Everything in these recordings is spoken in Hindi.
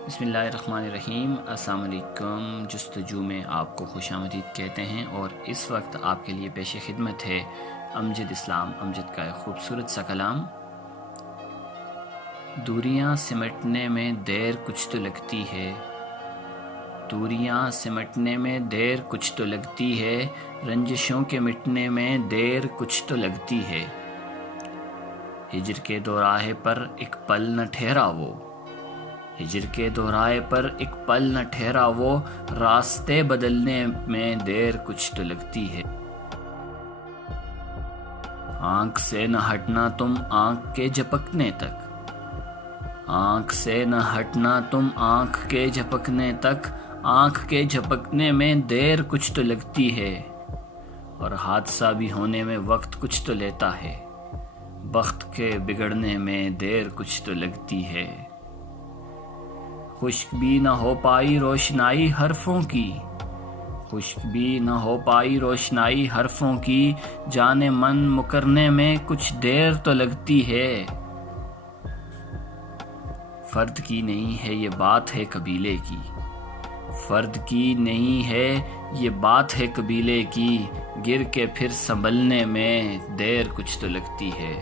बिस्मिल्लाहिर्रहमानिर्रहीम। अस्सलाम वालेकुम। जस्तजू में आपको खुशामदीद कहते हैं और इस वक्त आपके लिए पेश खिदमत है अमजद इस्लाम अमजद का एक खूबसूरत सा कलाम। दूरियां सिमटने में देर कुछ तो लगती है, दूरियां सिमटने में देर कुछ तो लगती है, रंजिशों के मिटने में देर कुछ तो लगती है। हिजर के दोराहे पर एक पल न ठहरा वो, हिजर के दोराहे पर एक पल न ठहरा वो, रास्ते बदलने में देर कुछ तो लगती है। आंख से न हटना तुम आंख के झपकने तक, आंख से न हटना तुम आंख के झपकने तक, आंख के झपकने में देर कुछ तो लगती है। और हादसा भी होने में वक्त कुछ तो लेता है, वक्त के बिगड़ने में देर कुछ तो लगती है। खुश्क भी न हो पाई रोशनाई हरफों की, खुश्क भी न हो पाई रोशनाई हरफों की, जाने मन मुकरने में कुछ देर तो लगती है। फर्द की नहीं है ये बात है कबीले की, फर्द की नहीं है ये बात है कबीले की, गिर के फिर संभलने में देर कुछ तो लगती है।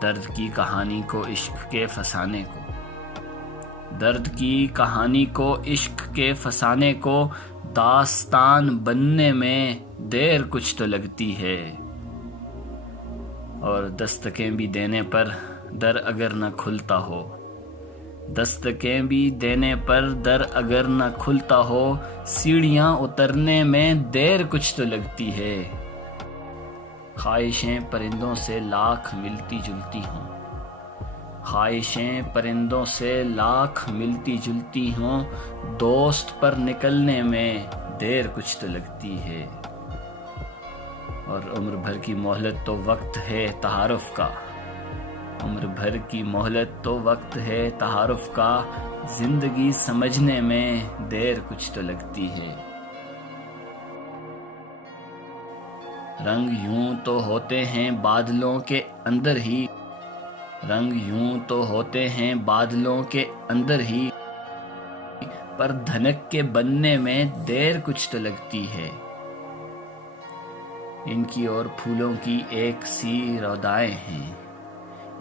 दर्द की कहानी को इश्क के फसाने को, दर्द की कहानी को इश्क के फसाने को, दास्तान बनने में देर कुछ तो लगती है। और दस्तकें भी देने पर दर अगर न खुलता हो, दस्तकें भी देने पर दर अगर न खुलता हो, सीढ़ियां उतरने में देर कुछ तो लगती है। ख्वाहिशें परिंदों से लाख मिलती जुलती हों, ख्वाहिशें परिंदों से लाख मिलती जुलती हों, दोस्त पर निकलने में देर कुछ तो लगती है। और उम्र भर की मोहलत तो वक्त है तहारुफ का, उम्र भर की मोहलत तो वक्त है तहारुफ का, जिंदगी समझने में देर कुछ तो लगती है। रंग यूं तो होते हैं बादलों के अंदर ही, रंग यूं तो होते हैं बादलों के अंदर ही, पर धनक के बनने में देर कुछ तो लगती है। इनकी और फूलों की एक सी रौदाएं हैं,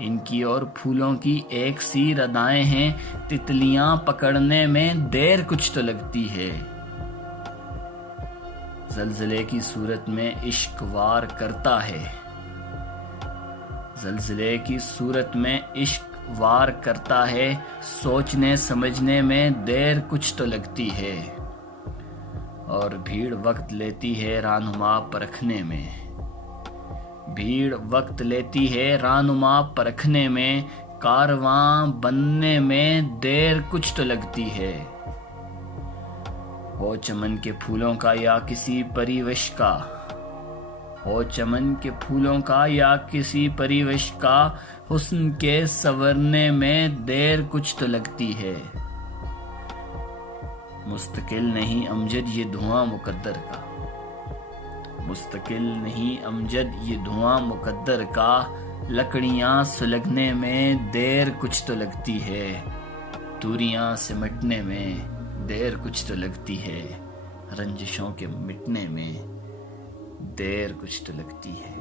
इनकी और फूलों की एक सी रदाएं हैं, तितलियां पकड़ने में देर कुछ तो लगती है। ज़लज़ले की सूरत में इश्क वार करता है, ज़लज़ले की सूरत में इश्क वार करता है, सोचने समझने में देर कुछ तो लगती है। और भीड़ वक्त लेती है रानुमा परखने में, भीड़ वक्त लेती है रानुमा परखने में, कारवां बनने में देर कुछ तो लगती है। हो चमन के फूलों का या किसी परिवेश का, हो चमन के फूलों का या किसी परिवेश का, हुस्न के संवरने में देर कुछ तो लगती है। मुस्तकिल नहीं अमजद ये धुआं मुकद्दर का, मुस्तकिल नहीं अमजद ये धुआं मुकद्दर का, लकड़ियां सुलगने में देर कुछ तो लगती है, दूरियां सिमटने में देर कुछ तो लगती है, रंजिशों के मिटने में देर कुछ तो लगती है।